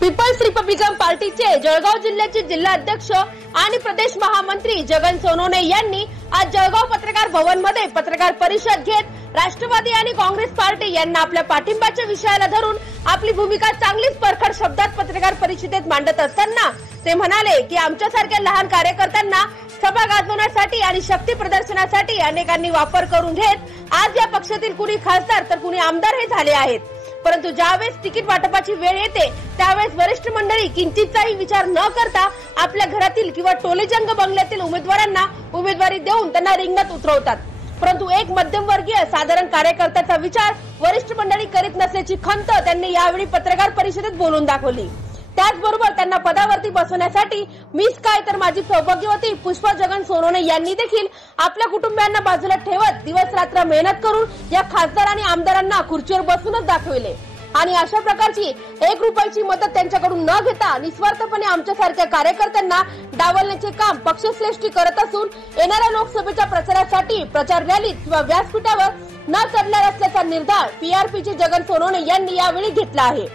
Peoples republican पार्टीचे जळगाव जिल्ह्याचे जिल्हा अध्यक्ष आणि प्रदेश महामंत्री जगन सोनोने यांनी आज जळगाव पत्रकार भवनमध्ये पत्रकार परिषद घेत राष्ट्रवादी आणि काँग्रेस पार्टी यांना आपल्या पाठिंबाच्या विषयाला धरून आपली भूमिका चांगलीच परखड शब्दात पत्रकार परिषदेत मांडत असताना ते म्हणाले की आमच्यासारख्या लहान कार्यकर्त्यांना सभा गाजवण्यासाठी आणि शक्ती प्रदर्शनासाठी अनेकांनी वापर करून घेत आज या पक्षातील कुणी खासदार तर कुणी आमदार हे झाले आहेत. परंतु ज्यावेळेस तिकीट वाटपाची वेळ येते त्यावेळेस वरिष्ठ मंडळी किंचितचाही विचार न करता आपल्या घरातील किंवा टोलेजंग बंगल्यातील उमेदवारांना उमेदवारी देऊन त्यांना रिंगणात उतरवतात. परंतु एक मध्यमवर्गीय साधारण कार्यकर्त्याचा विचार वरिष्ठ मंडळी करीत नसल्याची खंत त्यांनी यावेळी पत्रकार परिषदेत बोलून दाखवली. त्याचबरोबर त्यांना पदावरती बसवण्यासाठी मीच काय तर माझी सौभाग्यवती पुष्पा जगन सोनोने यांनी देखील आपल्या कुटुंबियांना बाजूला ठेवत दिवस रात्र मेहनत करून या खासदार आणि आमदारांना खुर्चीवर बसूनच दाखविले. आणि अशा प्रकारची एक रुपयाची मदत त्यांच्याकडून न घेता निस्वार्थपणे आमच्यासारख्या कार्यकर्त्यांना डावलण्याचे काम पक्षश्रेष्ठी करत असून येणाऱ्या लोकसभेच्या प्रचारासाठी प्रचार रॅलीत किंवा व्यासपीठावर न चढणार असल्याचा निर्धार पीआरपीचे जगन सोनोने यांनी यावेळी घेतला आहे.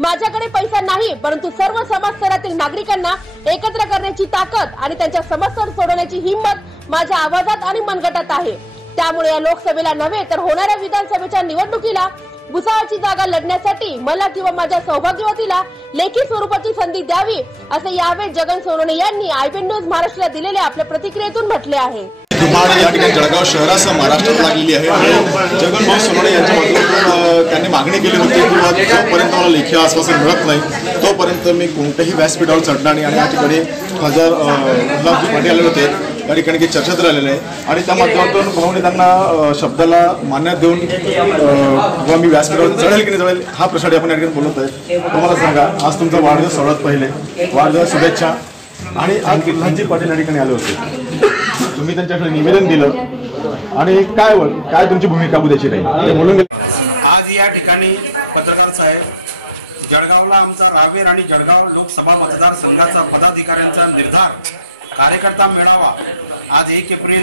माझ्याकडे पैसा नाही परंतु सर्व समाज स्तरातील नागरिकांना एकत्र करण्याची ताकद आणि त्यांच्या समस्या सोडवण्याची हिंमत माझ्या आवाजात आणि मनगटात आहे. त्यामुळे या लोकसभेला नव्हे तर होणाऱ्या विधानसभेच्या निवडणुकीला भुसावळची जागा लढण्यासाठी मला किंवा माझ्या सौभाग्यवतीला लेखी स्वरूपाची संधी द्यावी असे यावेळी जगन सोनवणे यांनी आयबीएन न्यूज महाराष्ट्राला दिलेल्या आपल्या प्रतिक्रियेतून म्हटले आहे. धुमाळ या ठिकाणी जळगाव शहरासह महाराष्ट्रात लागलेली आहे. आणि जगनभाऊ सोनवणे यांच्या माध्यमातून त्यांनी मागणी केली होती की जोपर्यंत मला लेखी आश्वासन मिळत नाही. तोपर्यंत मी कोणत्याही व्यासपीठावर चढणार नाही आणि या ठिकाणी हजार उल्हासजी पाटील आलेले होते. या ठिकाणी काही चर्चेत राहिलेले आहे. आणि त्या माध्यमातून भाऊने त्यांना शब्दाला मान्यता देऊन किंवा मी व्यासपीठावर चढेल की नाही चढेल हा प्रश्न आपण या ठिकाणी बोलत आहे. तुम्हाला सांगा आज तुमचा वाढदिवस सर्वात पहिले. वाढदिवस शुभेच्छा. आणि आज उल्हासजी पाटील या ठिकाणी आले होते. तुम्ही त्यांच्याकडे निवेदन दिलं. आणि काय काय तुमची भूमिका उद्याची राहील म्हणून बोलून आज या ठिकाणी पत्रकार साहेब जळगावला आमचा रावेर आणि जळगाव लोकसभा मतदारसंघाचा पदाधिकाऱ्यांचा निर्धार कार्यकर्ता मेळावा आज एक एप्रिल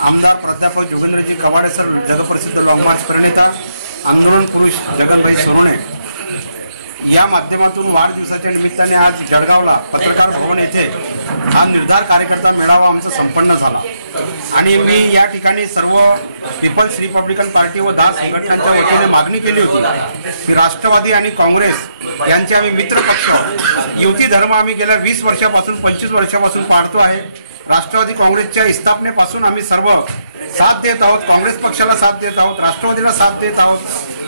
आमदार प्राध्यापक जोगेंद्रजी कवाडे सर जगप्रसिद्ध लॉंगमार्च प्रणेता आंदोलन पुरुष जगनभाई सोनवणे या माध्यमातून वाढदिवसाच्या निमित्ताने आज जळगावला पत्रकार भवन येथे हा निर्धार कार्यकर्ता मेळावा आमचा संपन्न झाला. आणि मी या ठिकाणी सर्व पीपल्स रिपब्लिकन पार्टी व दास संघटनांच्या वतीने मागणी केली होती की राष्ट्रवादी आणि काँग्रेस यांचे आम्ही मित्र पक्ष युती धर्म आम्ही गेल्या वीस वर्षापासून पंचवीस वर्षापासून पाळतो आहे. राष्ट्रवादी काँग्रेसच्या स्थापनेपासून आम्ही सर्व साथ देत आहोत. काँग्रेस पक्षाला साथ देत आहोत राष्ट्रवादीला साथ देत आहोत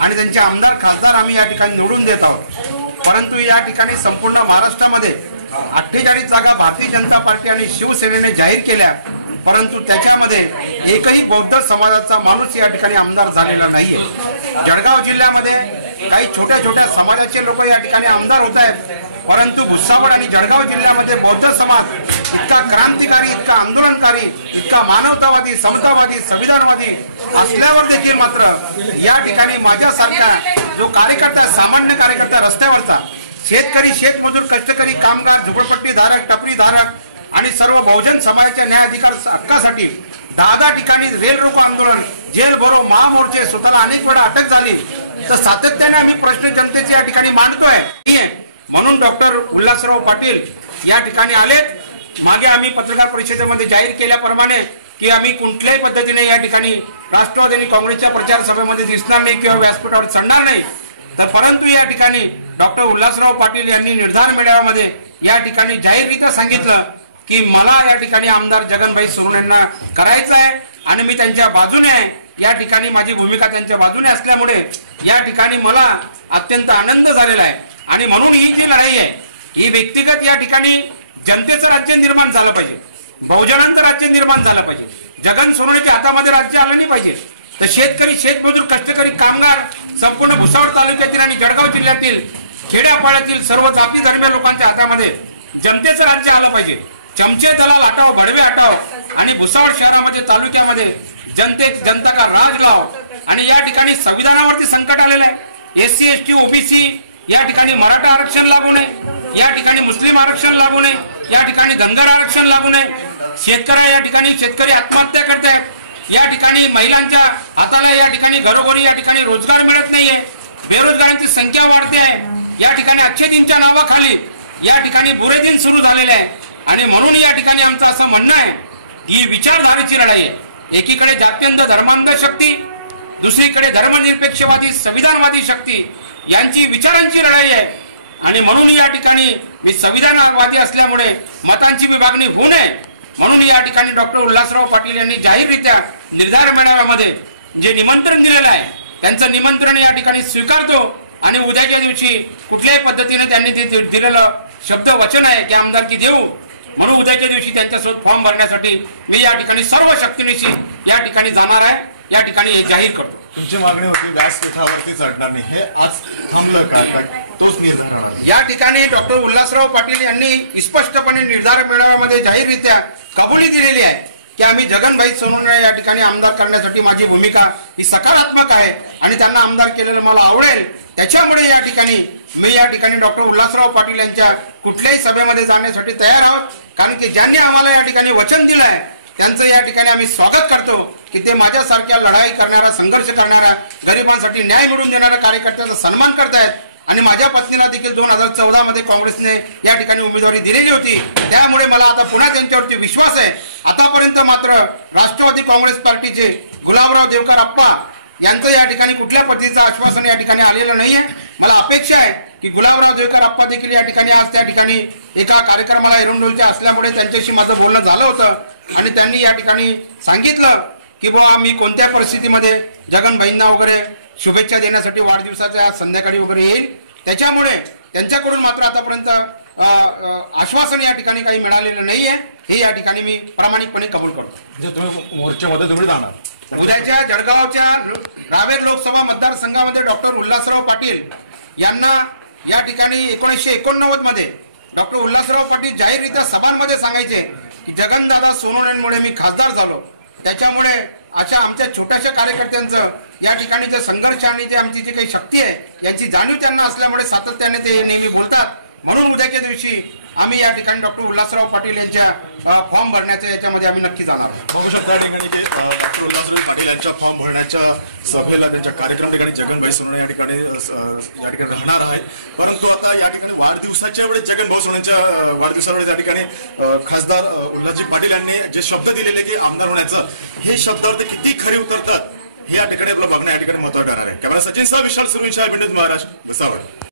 आणि त्यांचे आमदार खासदार आम्ही या ठिकाणी निवडून देत आहोत. परंतु या ठिकाणी संपूर्ण महाराष्ट्रामध्ये अठ्ठेचाळीस जागा भारतीय जनता पार्टी आणि शिवसेनेने जाहीर केल्या. परंतु त्याच्यामध्ये एकही बौद्ध समाजाचा माणूस या ठिकाणी आमदार झालेला नाहीये. जळगाव जिल्ह्यामध्ये काही छोट्या छोट्या समाजाचे लोक या ठिकाणी आमदार होत आहेत. परंतु भुसावळ आणि जळगाव जिल्ह्यामध्ये बौद्ध समाज इतका क्रांतिकारी इतका आंदोलनकारी इतका मानवतावादी समतावादी संविधानवादी असल्यावर देखील मात्र या ठिकाणी माझ्यासारखा जो कार्यकर्ता सामान्य कार्यकर्ता रस्त्यावरचा शेतकरी शेतमजूर कष्टकरी कामगार झुपडपट्टी धारक टपरी धारक आणि सर्व बहुजन समाजाच्या न्याय अधिकार हक्कासाठी दहा दहा ठिकाणी रेल रोको आंदोलन जेल भरो महामोर्चे स्वतःला अनेक वेळा अटक झाली. तर सातत्याने आम्ही प्रश्न जनतेचे या ठिकाणी मांडतोय. म्हणून डॉक्टर उल्हासराव पाटील या ठिकाणी आलेत. मागे आम्ही पत्रकार परिषदेमध्ये जाहीर केल्याप्रमाणे की आम्ही कुठल्याही पद्धतीने या ठिकाणी राष्ट्रवादी आणि काँग्रेसच्या प्रचार सभेमध्ये दिसणार नाही किंवा व्यासपीठावर चढणार नाही. तर परंतु या ठिकाणी डॉक्टर उल्हासराव पाटील यांनी निर्धार मेळाव्यामध्ये या ठिकाणी जाहीररित्या सांगितलं की मला या ठिकाणी आमदार जगनभाई सोनवणेंना करायचं आहे आणि मी त्यांच्या बाजूने आहे. या ठिकाणी माझी भूमिका त्यांच्या बाजूने असल्यामुळे या ठिकाणी मला अत्यंत आनंद झालेला आहे. आणि म्हणून ही जी लढाई आहे ही व्यक्तिगत या ठिकाणी जनतेचं राज्य निर्माण झालं पाहिजे. बहुजनांचं राज्य निर्माण झालं पाहिजे. जगन सोनवणेच्या हातामध्ये राज्य आलं नाही पाहिजे. तर शेतकरी शेतमजूर कष्टकरी कामगार संपूर्ण भुसावळ तालुक्यातील आणि जळगाव जिल्ह्यातील खेड्यापाड्यातील सर्व जाती धर्मीय लोकांच्या हातामध्ये जनतेचं राज्य आलं पाहिजे. चमचे दलाल हटाव भडवे हटाव आणि भुसावळ शहरामध्ये तालुक्यामध्ये जनते जनता का राज गाव आणि या ठिकाणी संविधानावरती संकट आलेलं आहे S C S T OBC या ठिकाणी मराठा आरक्षण लागू नये या ठिकाणी मुस्लिम आरक्षण लागू नये या ठिकाणी धनगर आरक्षण लागू नये शेतकऱ्या या ठिकाणी शेतकरी आत्महत्या करतायत या ठिकाणी महिलांच्या हाताला या ठिकाणी घरोघरी या ठिकाणी रोजगार मिळत नाहीये बेरोजगारांची संख्या वाढते आहे या ठिकाणी अक्षयजींच्या नावाखाली या ठिकाणी बुरे दिन सुरू झालेले आहे आणि म्हणून या ठिकाणी आमचं असं म्हणणं आहे ही विचारधारेची लढाई आहे एकीकडे जात्यंत धर्मांध शक्ती दुसरीकडे धर्मनिरपेक्षवादी संविधानवादी शक्ती. यांची विचारांची लढाई आहे. आणि म्हणून या ठिकाणी मी संविधानवादी असल्यामुळे मतांची विभागणी होऊ नये. म्हणून या ठिकाणी डॉक्टर उल्हासराव पाटील यांनी जाहीररित्या निर्धार मेळाव्यामध्ये जे निमंत्रण दिलेलं आहे त्यांचं निमंत्रण या ठिकाणी स्वीकारतो. आणि उद्याच्या दिवशी कुठल्याही पद्धतीने त्यांनी ते दि- दिलेलं शब्द वचन आहे की आमदारकी देऊ. म्हणून उद्याच्या दिवशी त्यांच्यासोबत फॉर्म भरण्यासाठी मी या ठिकाणी सर्व शक्तीनिशी या ठिकाणी जाणार आहे. या ठिकाणी हे जाहीर करतो. तुमची मागणी होती व्यासपीठावरती चढणार नाही. हे आज थांबलं का? तोच निर्धार? या ठिकाणी डॉक्टर उल्हासराव पाटील यांनी स्पष्टपणे निर्धार मेळाव्यामध्ये जाहीररित्या कबुली दिलेली आहे की आम्ही जगनभाई सोनवणे या ठिकाणी आमदार करण्यासाठी माझी भूमिका ही सकारात्मक आहे आणि त्यांना आमदार केलेलं मला आवडेल. त्याच्यामुळे या ठिकाणी मी या ठिकाणी डॉक्टर उल्हासराव पाटील यांच्या कुठल्याही सभेमध्ये जाण्यासाठी तयार आहोत. कारण की ज्यांनी आम्हाला या ठिकाणी वचन दिलं आहे त्यांचं या ठिकाणी आम्ही स्वागत करतो की ते माझ्यासारख्या लढाई करणारा संघर्ष करणारा गरिबांसाठी न्याय मिळवून देणाऱ्या कार्यकर्त्याचा सन्मान करतायत. आणि माझ्या पत्नीला देखील दोन हजार चौदा मध्ये काँग्रेसने या ठिकाणी उमेदवारी दिलेली होती. त्यामुळे मला आता पुन्हा त्यांच्यावरती विश्वास आहे. आतापर्यंत मात्र राष्ट्रवादी काँग्रेस पार्टीचे गुलाबराव देवकर अप्पा यांचं या ठिकाणी कुठल्या पद्धतीचं आश्वासन या ठिकाणी आलेलं नाहीये. मला अपेक्षा आहे की गुलाबराव देवकर अप्पा देखील या ठिकाणी आज त्या ठिकाणी एका कार्यक्रमाला एरंडोलच्या असल्यामुळे त्यांच्याशी माझं बोलणं झालं होतं. आणि त्यांनी या ठिकाणी सांगितलं की बुवा मी कोणत्या परिस्थितीमध्ये जगनभाईंना वगैरे शुभेच्छा देण्यासाठी वाढदिवसाच्या संध्याकाळी वगैरे येईल. त्याच्यामुळे त्यांच्याकडून मात्र आतापर्यंत आश्वासन या ठिकाणी काही मिळालेलं नाहीये. हे या ठिकाणी मी प्रामाणिकपणे कबूल करतो. म्हणजे तुम्ही मोर्चामध्ये तुम्ही जाणार. उद्याच्या जळगावच्या रावेर लोकसभा मतदारसंघामध्ये डॉक्टर उल्हासराव पाटील यांना या ठिकाणी एकोणीसशे एकोणनव्वदमध्ये डॉक्टर उल्हासराव पाटील जाहीररित्या सभांमध्ये सांगायचे की जगनदादा सोनवणेंमुळे मी खासदार झालो. त्याच्यामुळे अशा आमच्या छोट्याशा कार्यकर्त्यांचं या ठिकाणी जे संघर्ष आणि जे आमची जी काही शक्ती आहे याची जाणीव त्यांना असल्यामुळे सातत्याने ते नेहमी बोलतात. म्हणून उद्याच्या दिवशी आम्ही या ठिकाणी डॉक्टर उल्हासराव पाटील यांच्या फॉर्म भरण्याच्या याच्यामध्ये आम्ही नक्की जाणार बघू शकता या ठिकाणी की डॉक्टर उल्हासराव पाटील यांच्या फॉर्म भरण्याच्या सभेला त्यांच्या कार्यक्रम ठिकाणी जगनभाई सोनवणे या ठिकाणी या ठिकाणी राहणार आहे परंतु आता या ठिकाणी वाढदिवसाच्या वेळेस जगनभाऊ सोनवणेच्या अ, या ठिकाणी खासदार अ, उल्हासजी पाटील यांनी जे शब्द दिलेले की आमदार होण्याचं हे शब्दावर ते किती खरे उतरतात हे या ठिकाणी आपलं बघणं या ठिकाणी महत्वाचं ठरणार आहे. कॅमेरा सचिन सह विशाल सुरविशाल विंडोज महाराज भुसावळ.